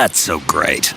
That's so great.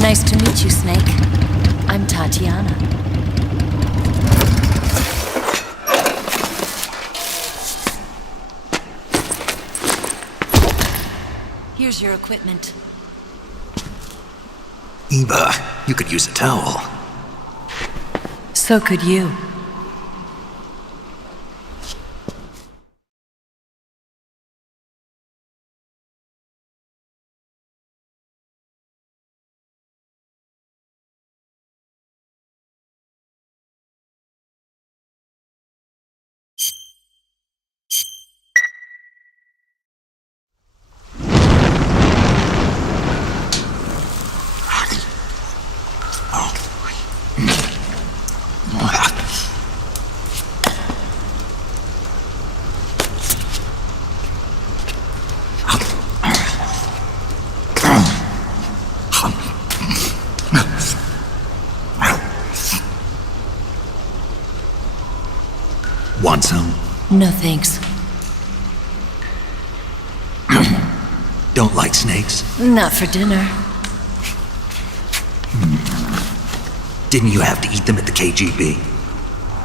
Nice to meet you, Snake. I'm Tatiana. Here's your equipment. Eva, you could use a towel. So could you. Want some? No thanks. Don't like snakes? Not for dinner. Didn't you have to eat them at the KGB?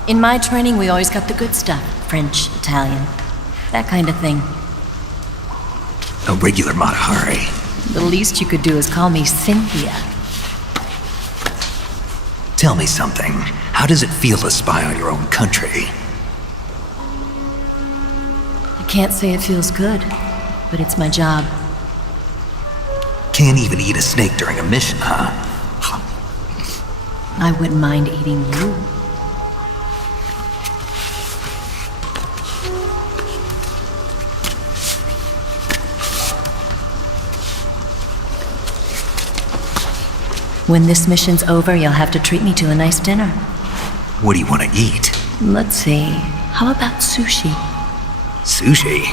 In my training, we always got the good stuff. French, Italian, that kind of thing. A regular Matahari. The least you could do is call me Cynthia. Tell me something. How does it feel to spy on your own country? I can't say it feels good, but it's my job. Can't even eat a snake during a mission, huh? I wouldn't mind eating you. When this mission's over, you'll have to treat me to a nice dinner. What do you want to eat? Let's see. How about sushi? Sushi?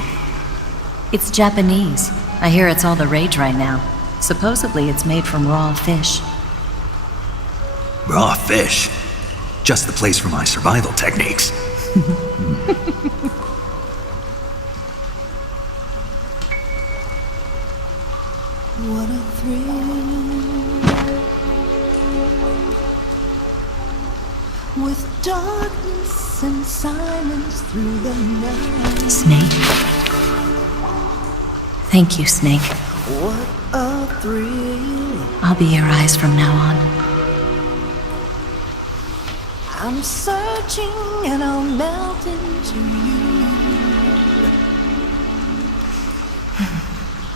It's Japanese. I hear it's all the rage right now. Supposedly, it's made from raw fish. Raw fish? Just the place for my survival techniques. What a thrill. With darkness and silence through the night. Snake? Thank you, Snake. What a thrill. I'll be your eyes from now on. I'm searching and I'll melt into you.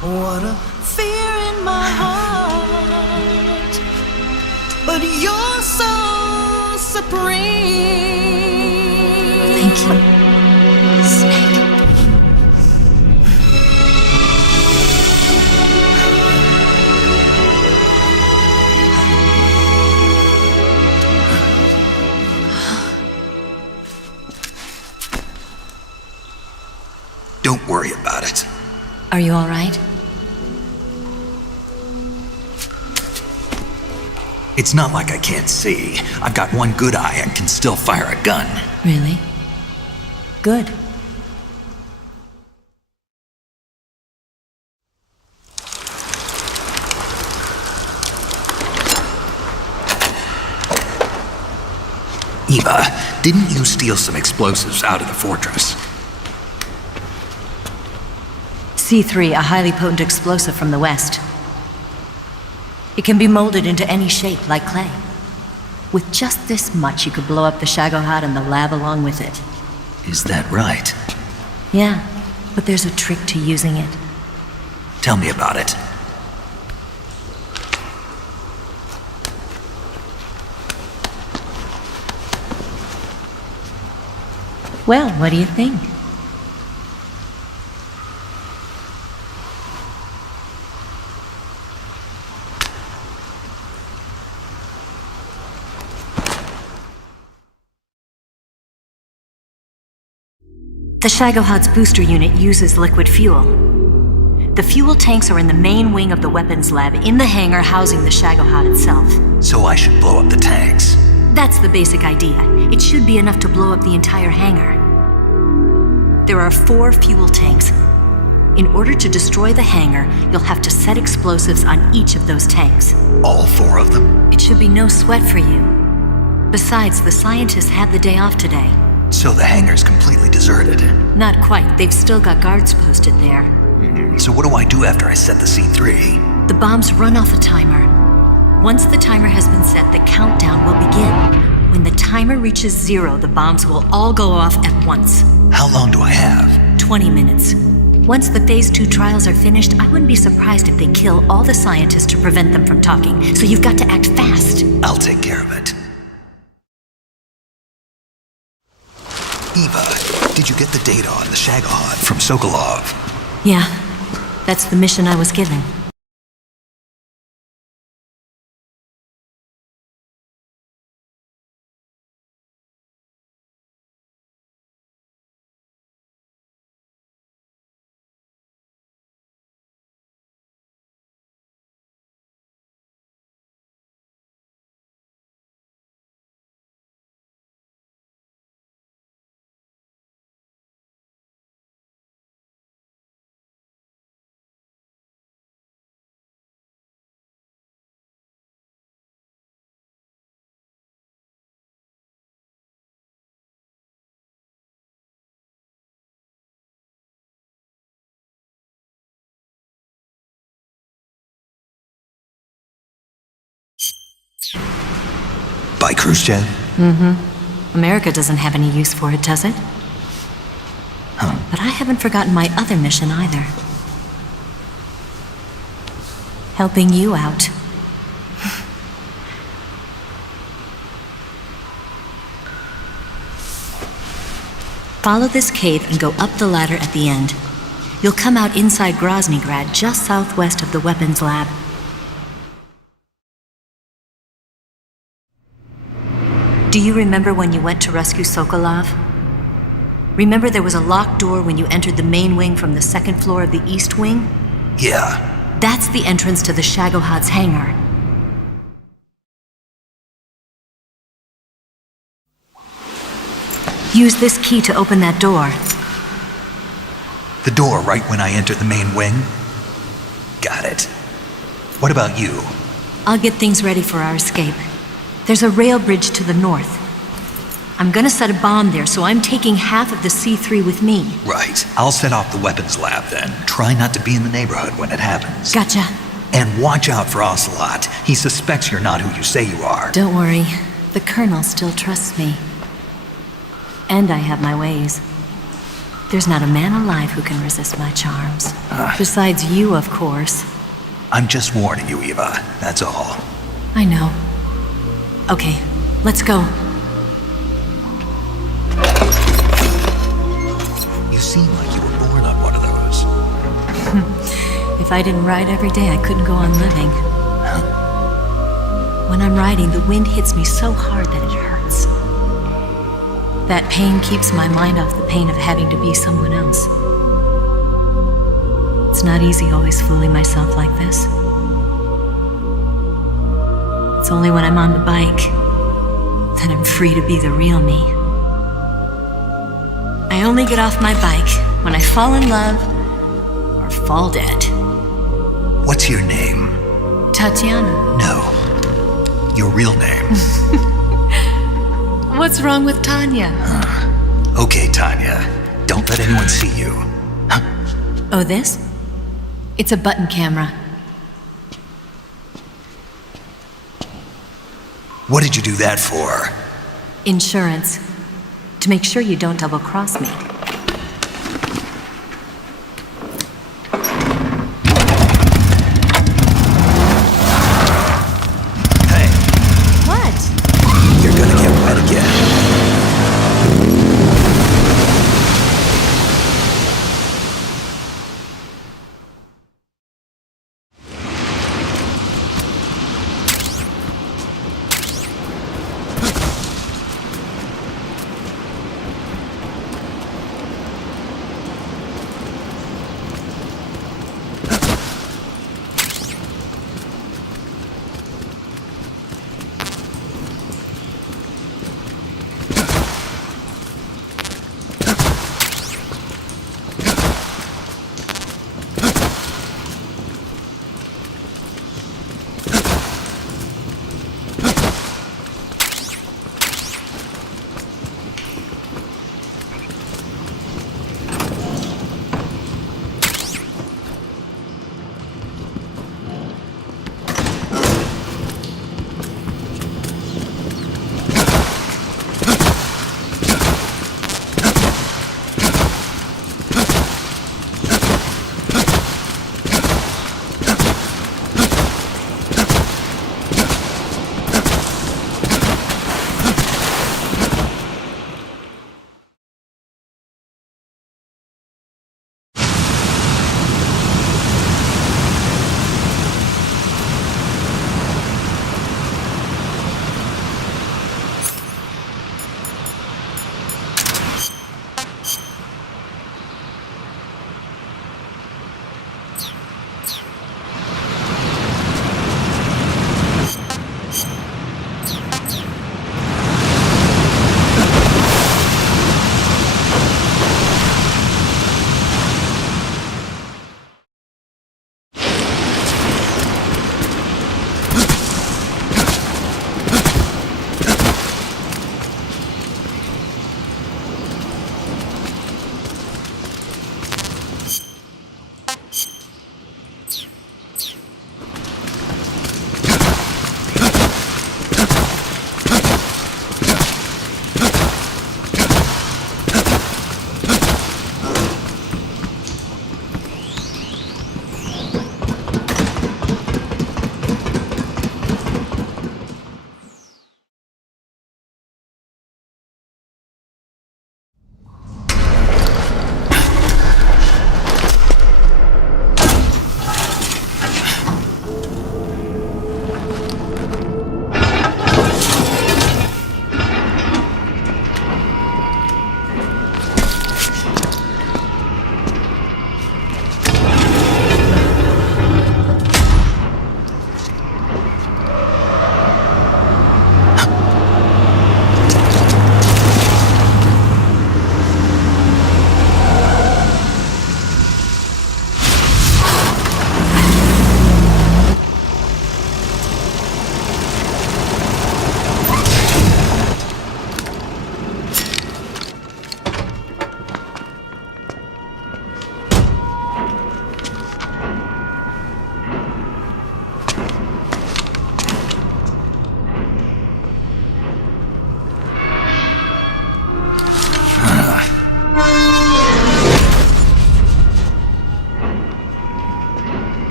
What a fear in my heart. But you're so supreme. Thank you, Snake. Don't worry about it. Are you all right? It's not like I can't see. I've got one good eye and can still fire a gun. Really? Good. Eva, didn't you steal some explosives out of the fortress? C3, a highly potent explosive from the west. It can be molded into any shape, like clay. With just this much, you could blow up the Shagohod and the lab along with it. Is that right? Yeah, but there's a trick to using it. Tell me about it. Well, what do you think? The Shagohod's booster unit uses liquid fuel. The fuel tanks are in the main wing of the weapons lab in the hangar housing the Shagohod itself. So I should blow up the tanks. That's the basic idea. It should be enough to blow up the entire hangar. There are 4 fuel tanks. In order to destroy the hangar, you'll have to set explosives on each of those tanks. All 4 of them? It should be no sweat for you. Besides, the scientists had the day off today. So the hangar's completely deserted. Not quite. They've still got guards posted there. So what do I do after I set the C3? The bombs run off a timer. Once the timer has been set, the countdown will begin. When the timer reaches 0, the bombs will all go off at once. How long do I have? 20 minutes. Once the Phase 2 trials are finished, I wouldn't be surprised if they kill all the scientists to prevent them from talking. So you've got to act fast. I'll take care of it. Eva, did you get the data on the Shagohod from Sokolov? Yeah, that's the mission I was given. By cruise jet? America doesn't have any use for it, does it? Huh. But I haven't forgotten my other mission either. Helping you out. Follow this cave and go up the ladder at the end. You'll come out inside Groznygrad, just southwest of the weapons lab. Do you remember when you went to rescue Sokolov? Remember there was a locked door when you entered the main wing from the second floor of the east wing? Yeah. That's the entrance to the Shagohod's hangar. Use this key to open that door. The door right when I enter the main wing? Got it. What about you? I'll get things ready for our escape. There's a rail bridge to the north. I'm gonna set a bomb there, so I'm taking half of the C3 with me. Right. I'll set off the weapons lab then. Try not to be in the neighborhood when it happens. Gotcha. And watch out for Ocelot. He suspects you're not who you say you are. Don't worry. The Colonel still trusts me. And I have my ways. There's not a man alive who can resist my charms. Besides you, of course. I'm just warning you, Eva. That's all. I know. Okay, let's go. You seem like you were born on one of those. If I didn't ride every day, I couldn't go on living. Huh? When I'm riding, the wind hits me so hard that it hurts. That pain keeps my mind off the pain of having to be someone else. It's not easy always fooling myself like this. It's only when I'm on the bike that I'm free to be the real me. I only get off my bike when I fall in love or fall dead. What's your name? Tatiana. No. Your real name. What's wrong with Tanya? Okay, Tanya. Don't let anyone see you. Oh, this? It's a button camera. What did you do that for? Insurance. To make sure you don't double-cross me. Hey, What? you're gonna get wet again.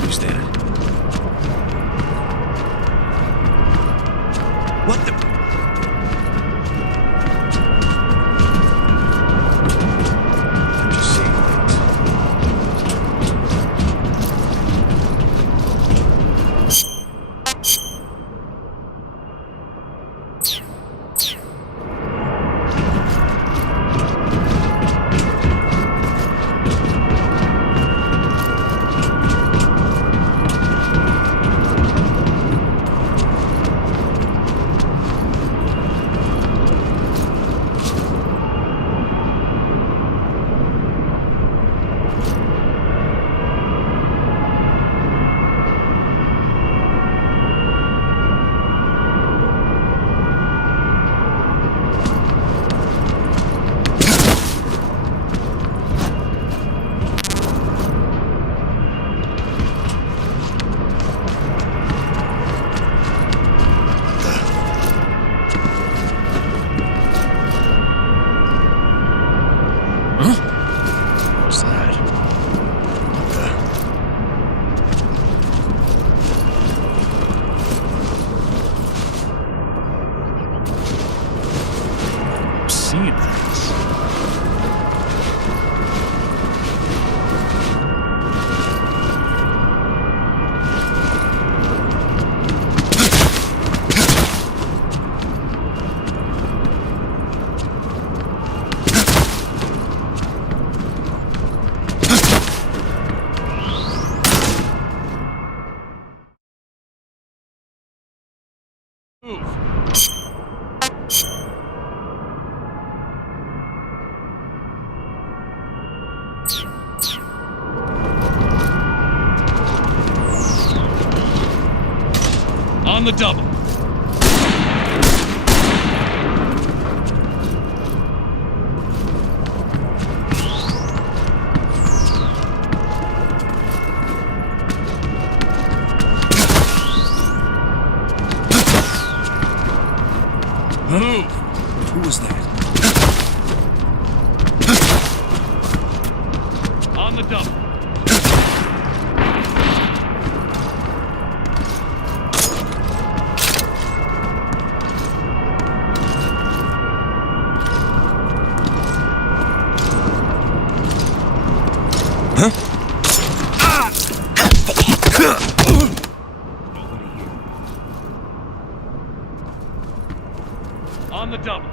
Who's there? What the? I'm just seeing things. What's that? I'm seeing things. On the double. Move! Who was that? On the double. On the double.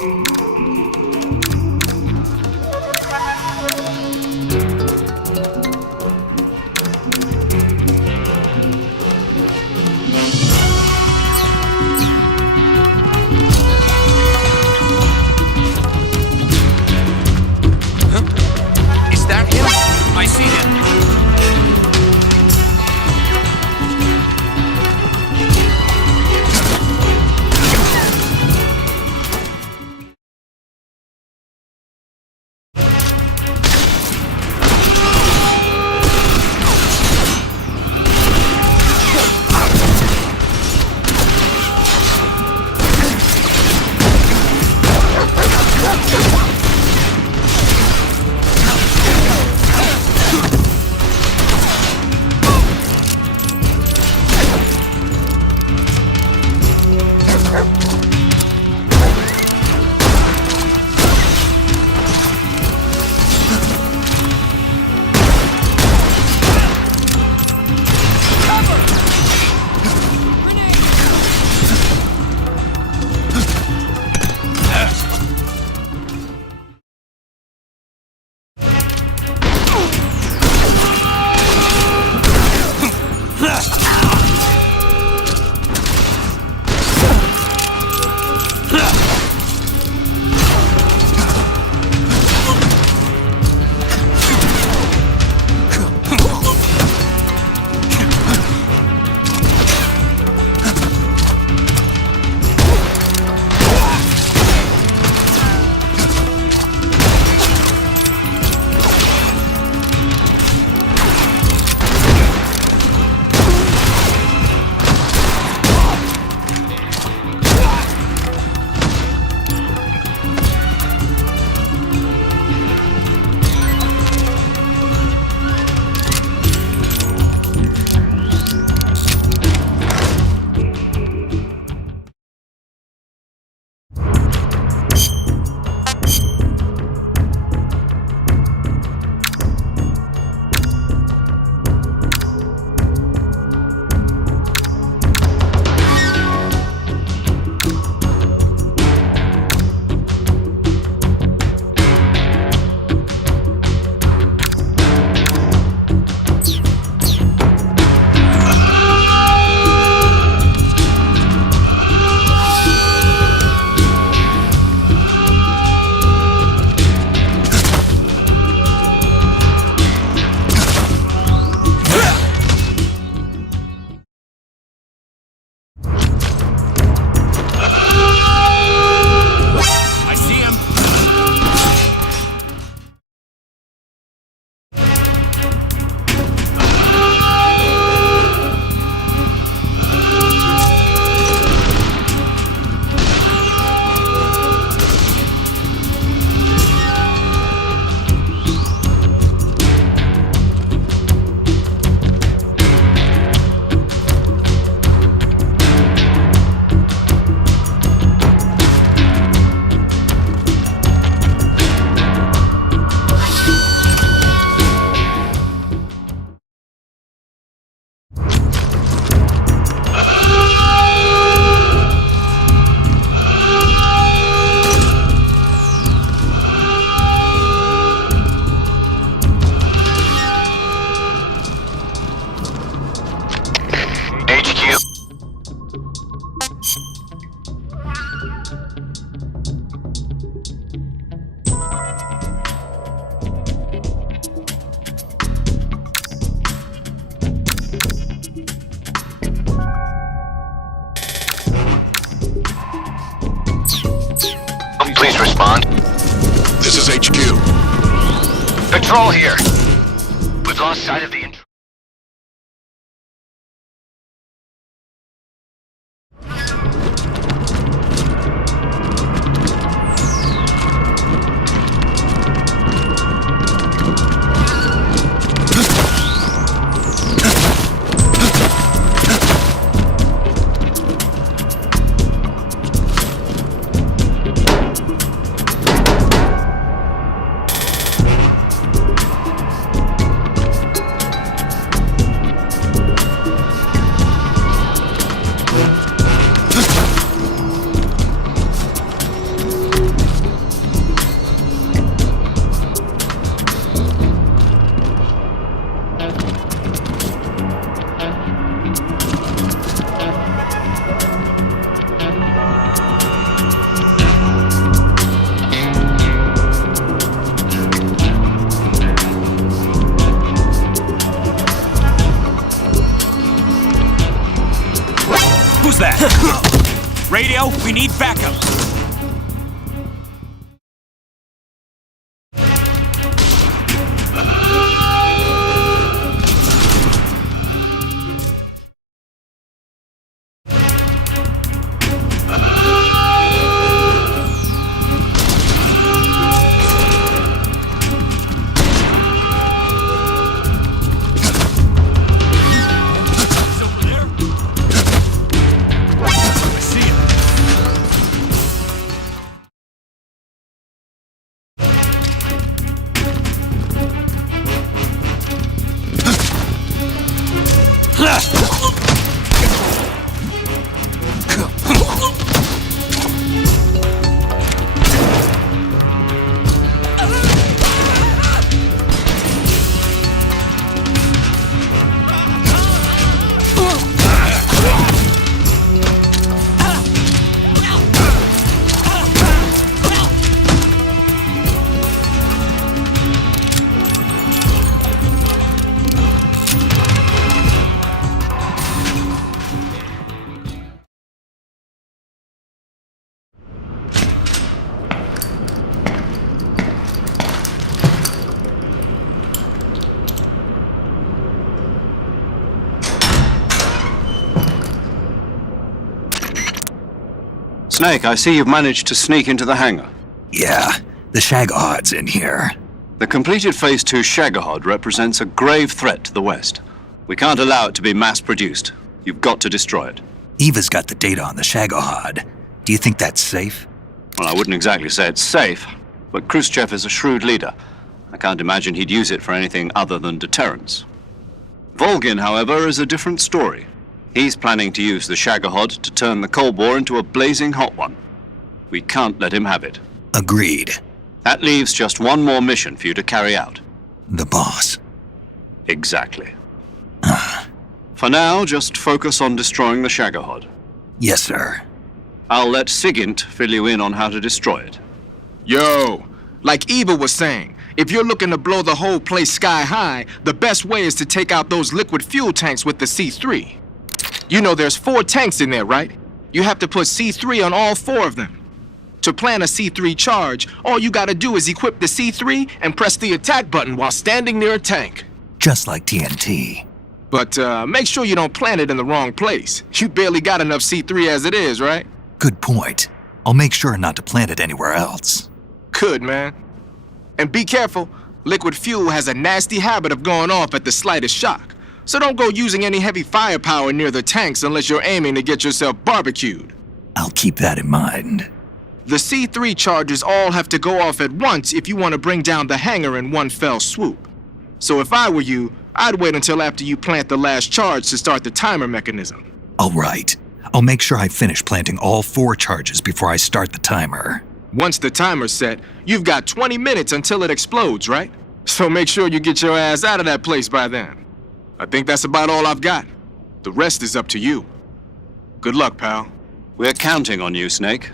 Is that him? I see him. respond? This is HQ. Patrol here. We've lost sight of the intruder. Radio, we need backup. Snake, I see you've managed to sneak into the hangar. Yeah, the Shagahad's in here. The completed Phase 2 Shagahod represents a grave threat to the West. We can't allow it to be mass-produced. You've got to destroy it. Eva's got the data on the Shagahad. Do you think that's safe? Well, I wouldn't exactly say it's safe, but Khrushchev is a shrewd leader. I can't imagine he'd use it for anything other than deterrence. Volgin, however, is a different story. He's planning to use the Shagahod to turn the Cold War into a blazing hot one. We can't let him have it. Agreed. That leaves just one more mission for you to carry out. The boss. Exactly. For now, just focus on destroying the Shagahod. Yes, sir. I'll let Sigint fill you in on how to destroy it. Yo, like Eva was saying, if you're looking to blow the whole place sky high, the best way is to take out those liquid fuel tanks with the C3. You know there's 4 tanks in there, right? You have to put C3 on all 4 of them. To plan a C3 charge, all you gotta do is equip the C3 and press the attack button while standing near a tank. Just like TNT. But make sure you don't plant it in the wrong place. You barely got enough C3 as it is, right? Good point. I'll make sure not to plant it anywhere else. Good, man. And be careful, liquid fuel has a nasty habit of going off at the slightest shock. So don't go using any heavy firepower near the tanks unless you're aiming to get yourself barbecued. I'll keep that in mind. The C3 charges all have to go off at once if you want to bring down the hangar in one fell swoop. So if I were you, I'd wait until after you plant the last charge to start the timer mechanism. All right. I'll make sure I finish planting all 4 charges before I start the timer. Once the timer's set, you've got 20 minutes until it explodes, right? So make sure you get your ass out of that place by then. I think that's about all I've got. The rest is up to you. Good luck, pal. We're counting on you, Snake.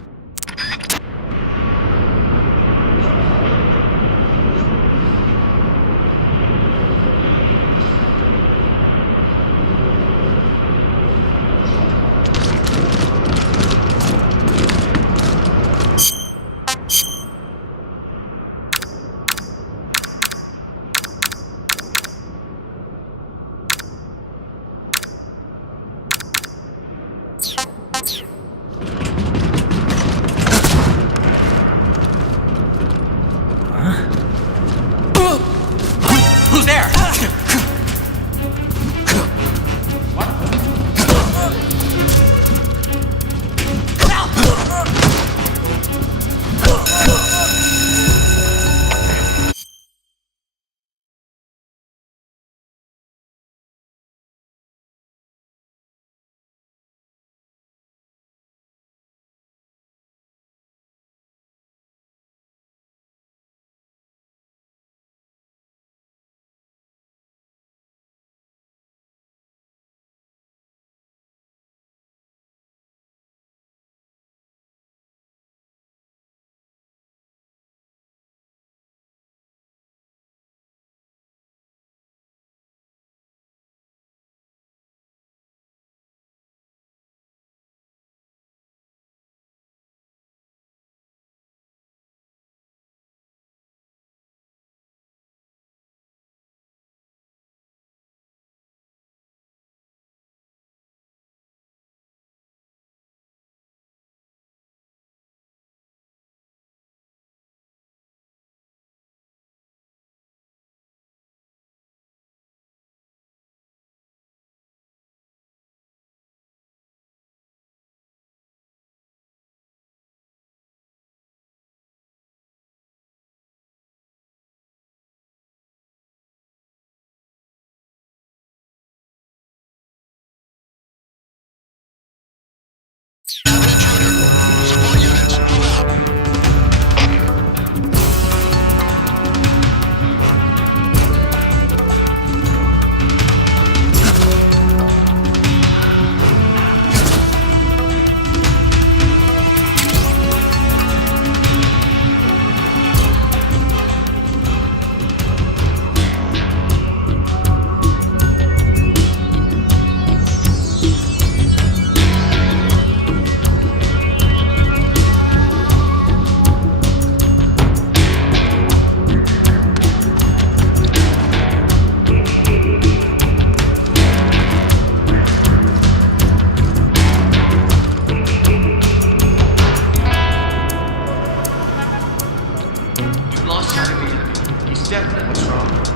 lost sight of him. He's dead. What's wrong?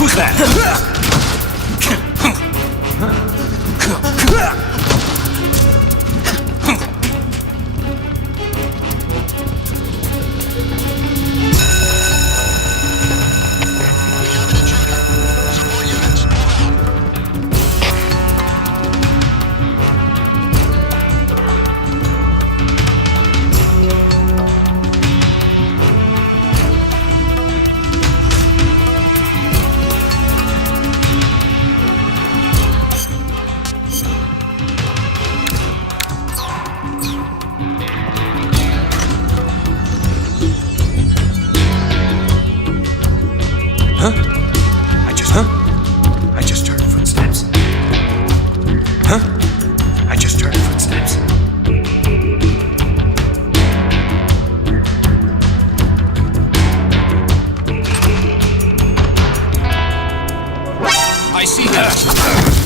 Who's that? I just heard footsteps. Huh? I just heard footsteps. I see him.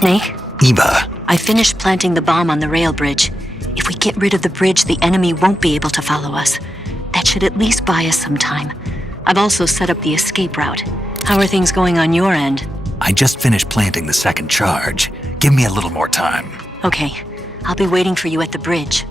Snake? Eva, I finished planting the bomb on the rail bridge. If we get rid of the bridge, the enemy won't be able to follow us. That should at least buy us some time. I've also set up the escape route. How are things going on your end? I just finished planting the second charge. Give me a little more time. Okay, I'll be waiting for you at the bridge.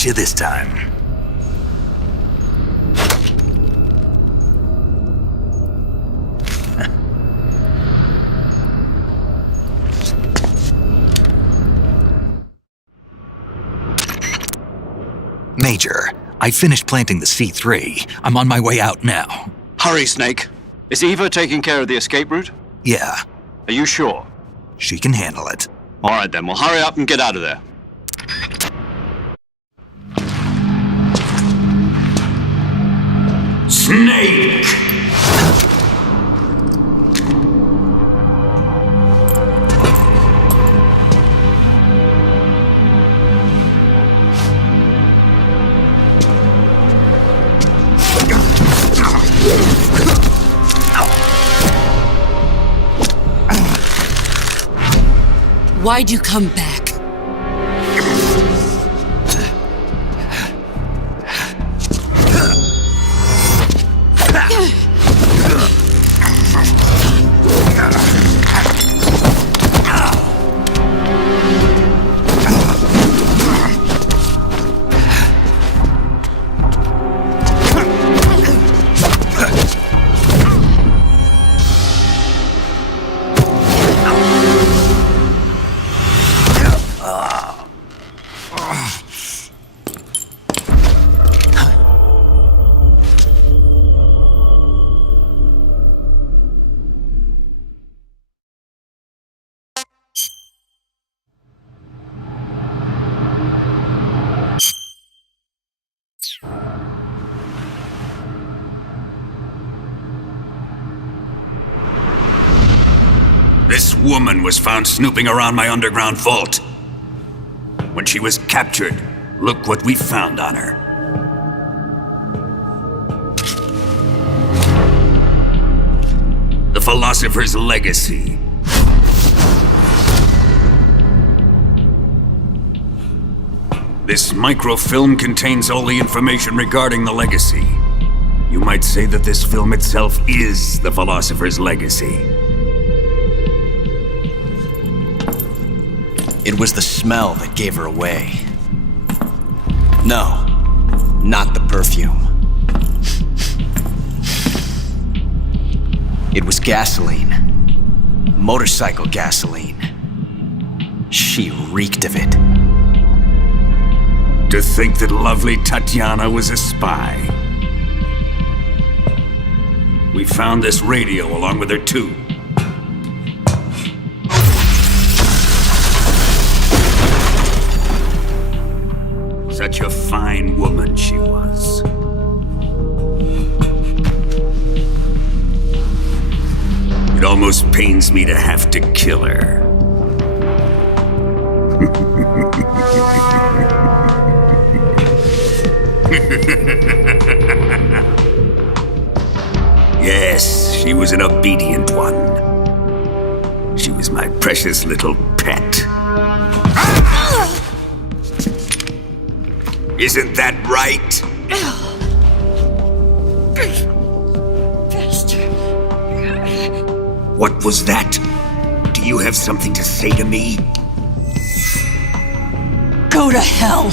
got you this time. Major, I finished planting the C3. I'm on my way out now. Hurry, Snake. Is Eva taking care of the escape route? Yeah, Are you sure? she can handle it. All right, then. Well, hurry up and get out of there. Snake! Why'd you come back? This woman was found snooping around my underground vault. When she was captured, look what we found on her. The Philosopher's Legacy. This microfilm contains all the information regarding the legacy. You might say that this film itself is the Philosopher's Legacy. It was the smell that gave her away. No, not the perfume. It was gasoline. Motorcycle gasoline. She reeked of it. To think that lovely Tatiana was a spy. We found this radio along with her too. Such a fine woman she was. It almost pains me to have to kill her. Yes, she was an obedient one. She was my precious little pet. Isn't that right? What was that? Do you have something to say to me? Go to hell!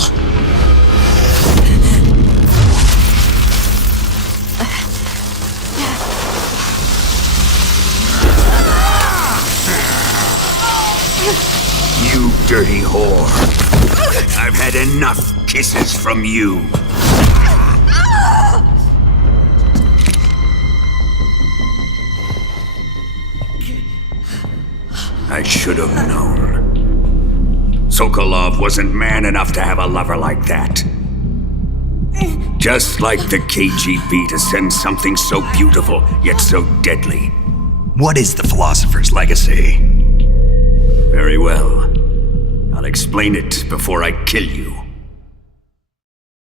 You dirty whore. I've had enough kisses from you. I should have known. Sokolov wasn't man enough to have a lover like that. Just like the KGB to send something so beautiful, yet so deadly. What is the Philosopher's Legacy? Very well. I'll explain it before I kill you.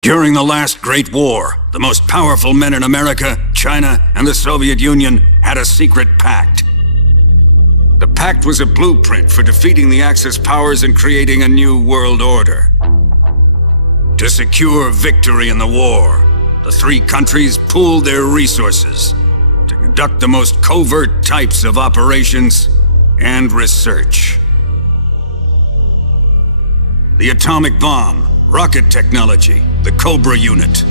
During the last Great War, the most powerful men in America, China, and the Soviet Union had a secret pact. The pact was a blueprint for defeating the Axis powers and creating a new world order. To secure victory in the war, the three countries pooled their resources to conduct the most covert types of operations and research. The atomic bomb rocket technology, the Cobra unit.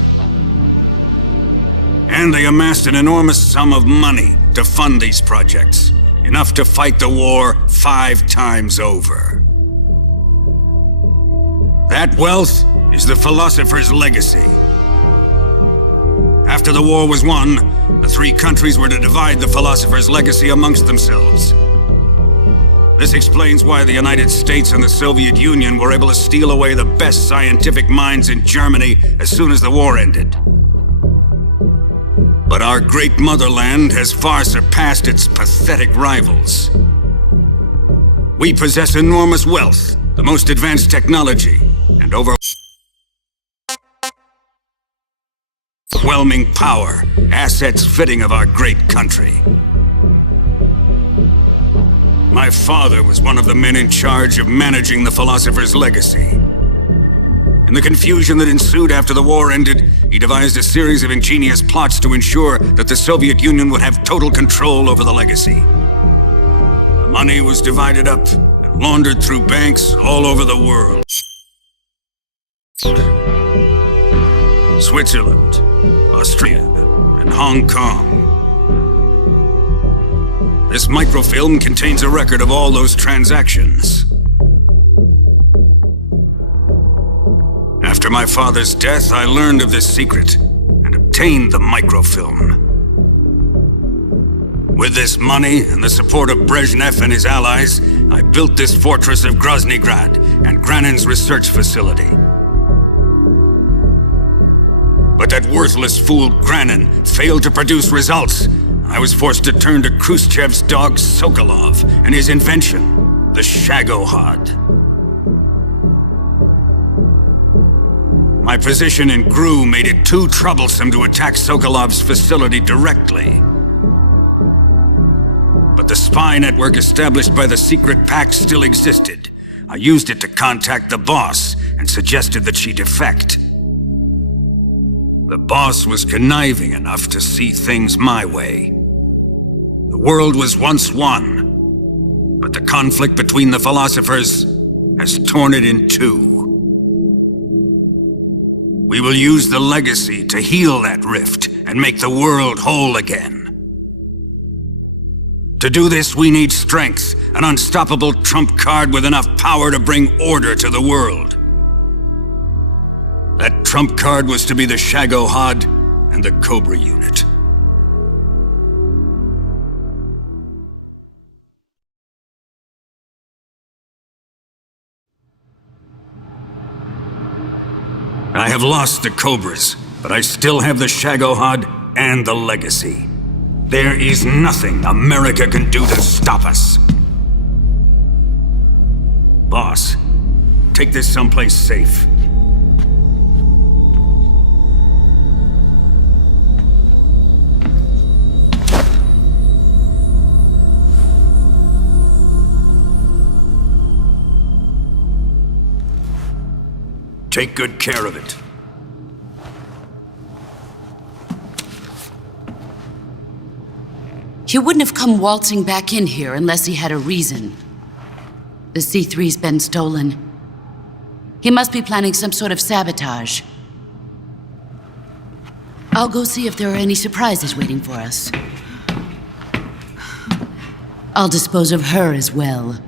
And they amassed an enormous sum of money to fund these projects, enough to fight the war 5 times over. That wealth is the philosopher's legacy. After the war was won, the 3 countries were to divide the philosopher's legacy amongst themselves. This explains why the United States and the Soviet Union were able to steal away the best scientific minds in Germany as soon as the war ended. But our great motherland has far surpassed its pathetic rivals. We possess enormous wealth, the most advanced technology, and overwhelming power, assets fitting of our great country. My father was one of the men in charge of managing the philosopher's legacy. In the confusion that ensued after the war ended, he devised a series of ingenious plots to ensure that the Soviet Union would have total control over the legacy. The money was divided up and laundered through banks all over the world. Switzerland, Austria, and Hong Kong. This microfilm contains a record of all those transactions. After my father's death, I learned of this secret and obtained the microfilm. With this money and the support of Brezhnev and his allies, I built this fortress of Groznygrad and Granin's research facility. But that worthless fool Granin failed to produce results. I was forced to turn to Khrushchev's dog Sokolov and his invention, the Shagohod. My position in GRU made it too troublesome to attack Sokolov's facility directly. But the spy network established by the secret pact still existed. I used it to contact the boss and suggested that she defect. The boss was conniving enough to see things my way. The world was once one, but the conflict between the philosophers has torn it in 2. We will use the legacy to heal that rift and make the world whole again. To do this, we need strength, an unstoppable trump card with enough power to bring order to the world. That trump card was to be the Shagohod and the Cobra unit. I have lost the Cobras, but I still have the Shagohod and the legacy. There is nothing America can do to stop us. Boss, take this someplace safe. Take good care of it. He wouldn't have come waltzing back in here unless he had a reason. The C3's been stolen. He must be planning some sort of sabotage. I'll go see if there are any surprises waiting for us. I'll dispose of her as well.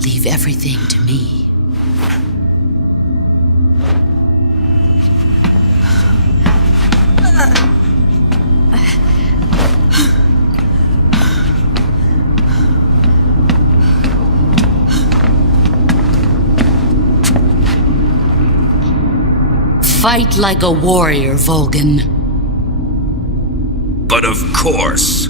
Leave everything to me. Fight like a warrior, Volgin. But of course.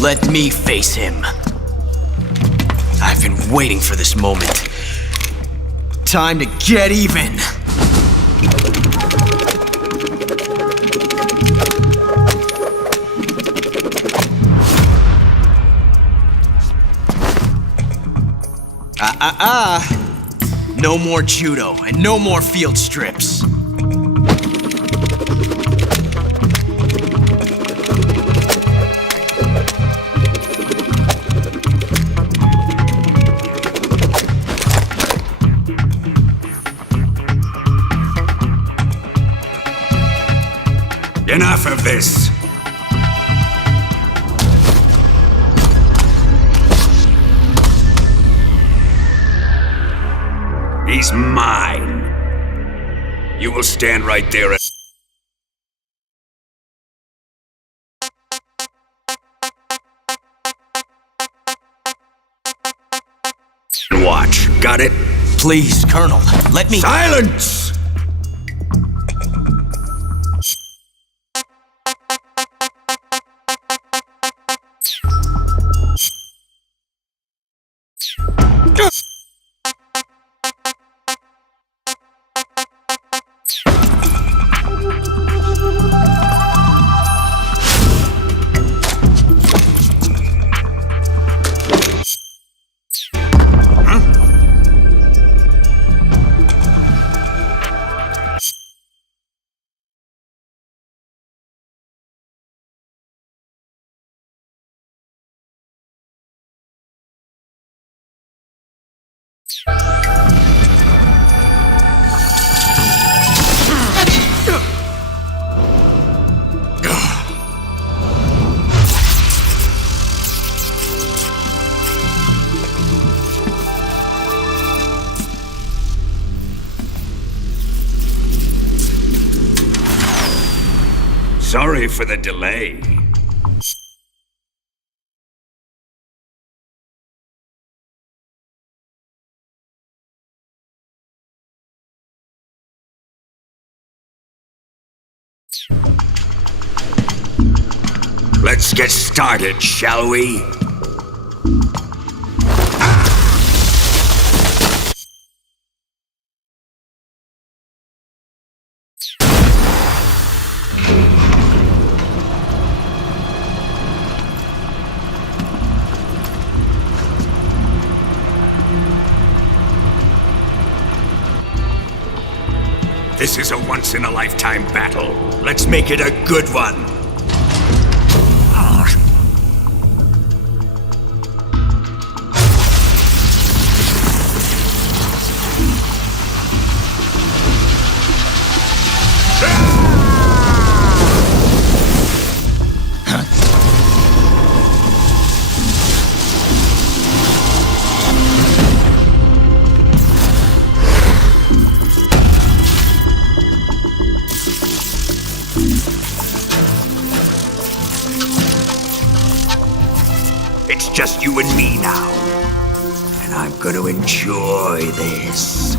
Let me face him. I've been waiting for this moment. Time to get even. No more judo, and no more field strips. Enough of this! He's mine. You will stand right there and watch. Got it? Please, Colonel, let me— Silence! Sorry for the delay. Let's get started, shall we? This is a once-in-a-lifetime battle. Let's make it a good one. It's just you and me now. And I'm gonna enjoy this.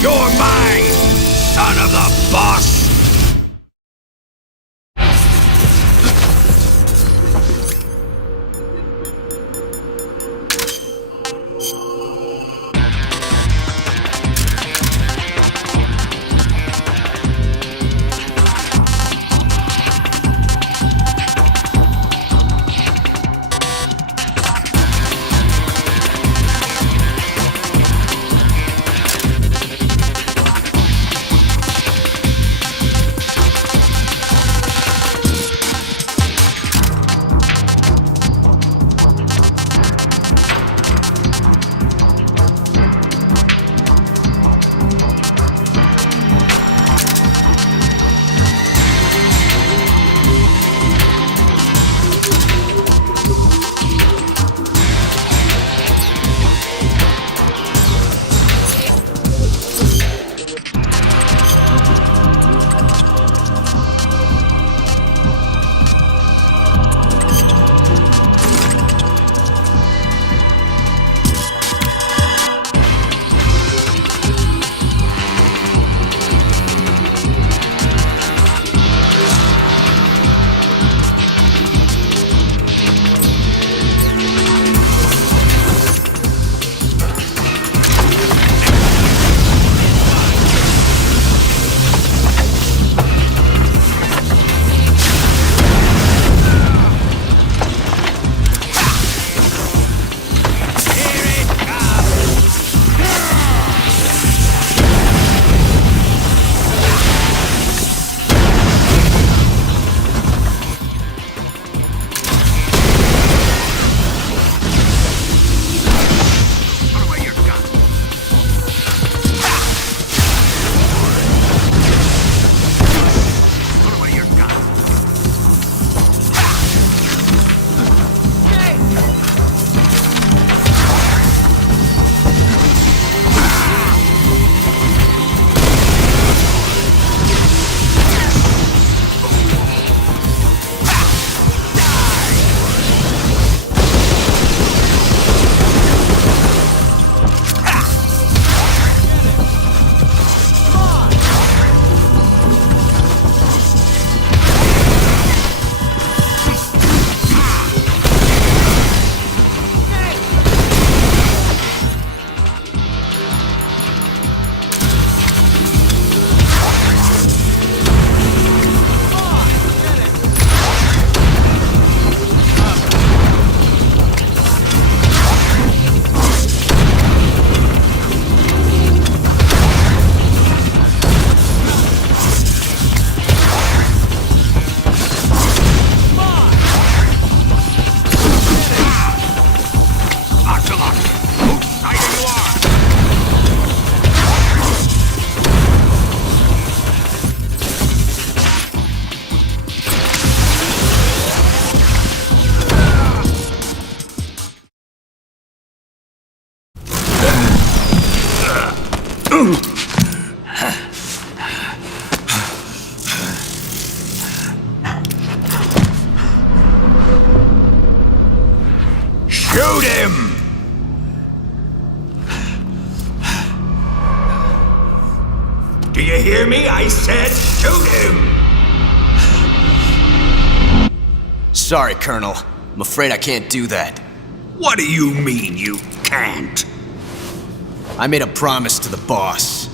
You're mine, son of the boss! Shoot him! Do you hear me? I said shoot him! Sorry, Colonel. I'm afraid I can't do that. What do you mean you can't? I made a promise to the boss.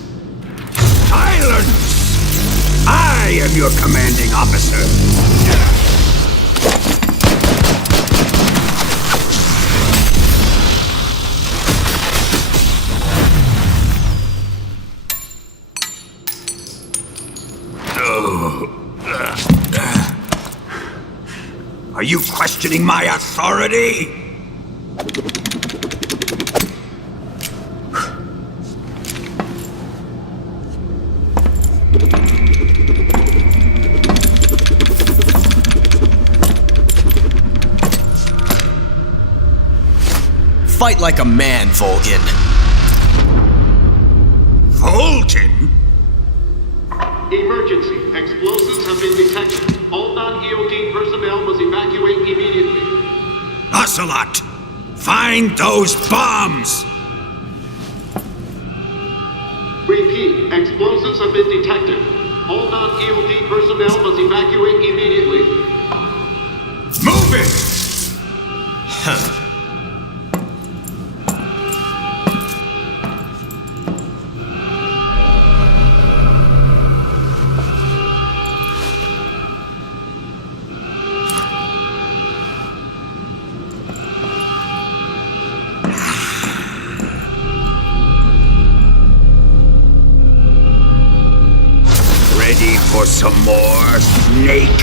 Silence! I am your commanding officer. Are you questioning my authority? Fight like a man, Volgin. Volgin? Emergency. Explosives have been detected. All non-EOD personnel must evacuate immediately. Ocelot! Find those bombs! Repeat. Explosives have been detected. All non-EOD personnel must evacuate immediately. Move it! Ready for some more, Snake?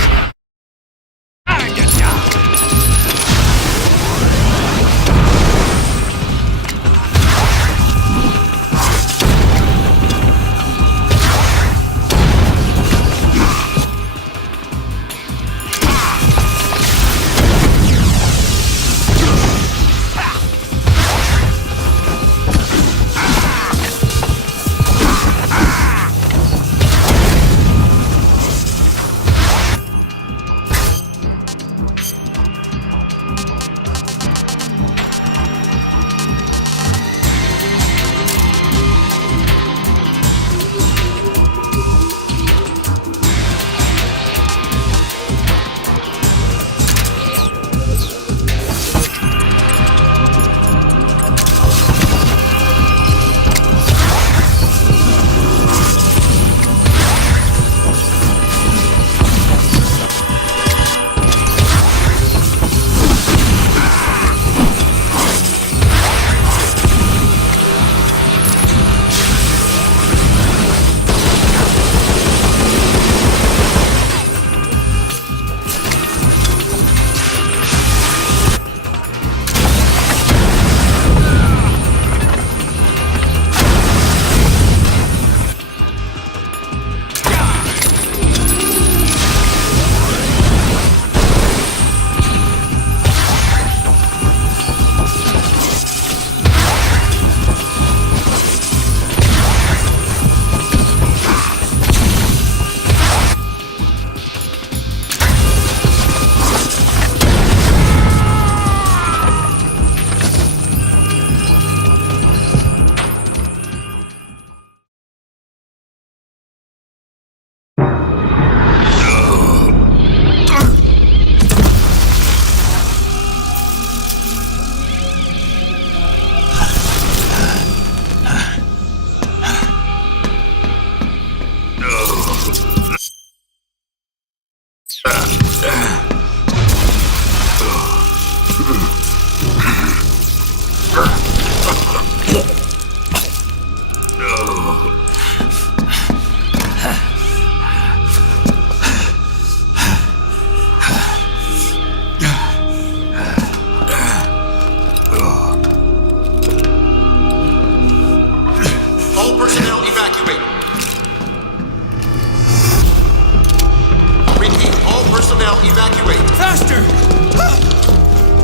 Personnel evacuate. Faster!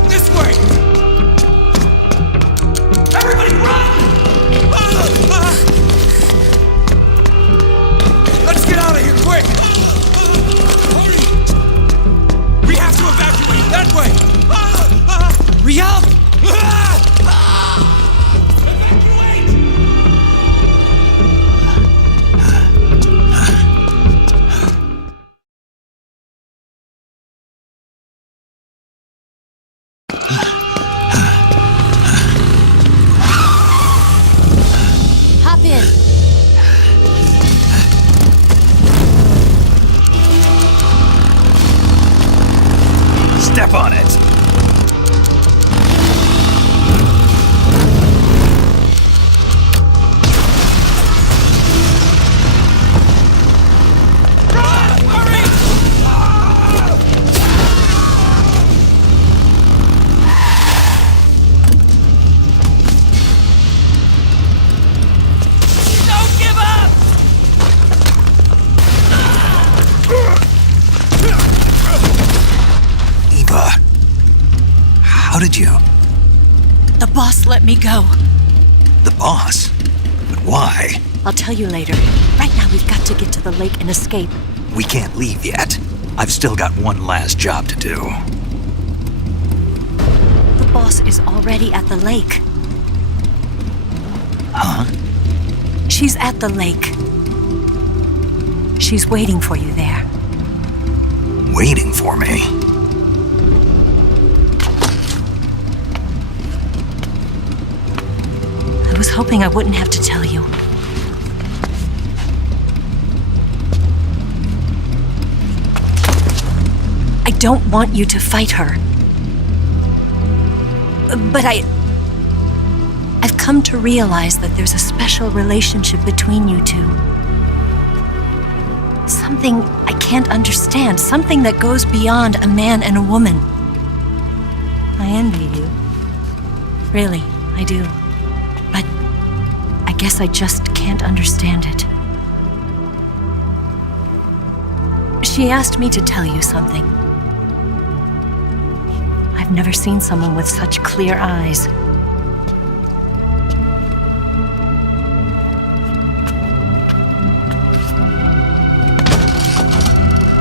This way! How did you? The boss let me go. The boss? But why? I'll tell you later. Right now, we've got to get to the lake and escape. We can't leave yet. I've still got one last job to do. The boss is already at the lake. Huh? She's at the lake. She's waiting for you there. Waiting for me? I was hoping I wouldn't have to tell you. I don't want you to fight her. But I've come to realize that there's a special relationship between you two. Something I can't understand, something that goes beyond a man and a woman. I envy you. Really, I do. But I guess I just can't understand it. She asked me to tell you something. I've never seen someone with such clear eyes.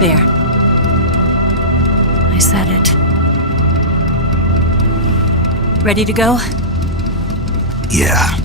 There. I said it. Ready to go? Yeah.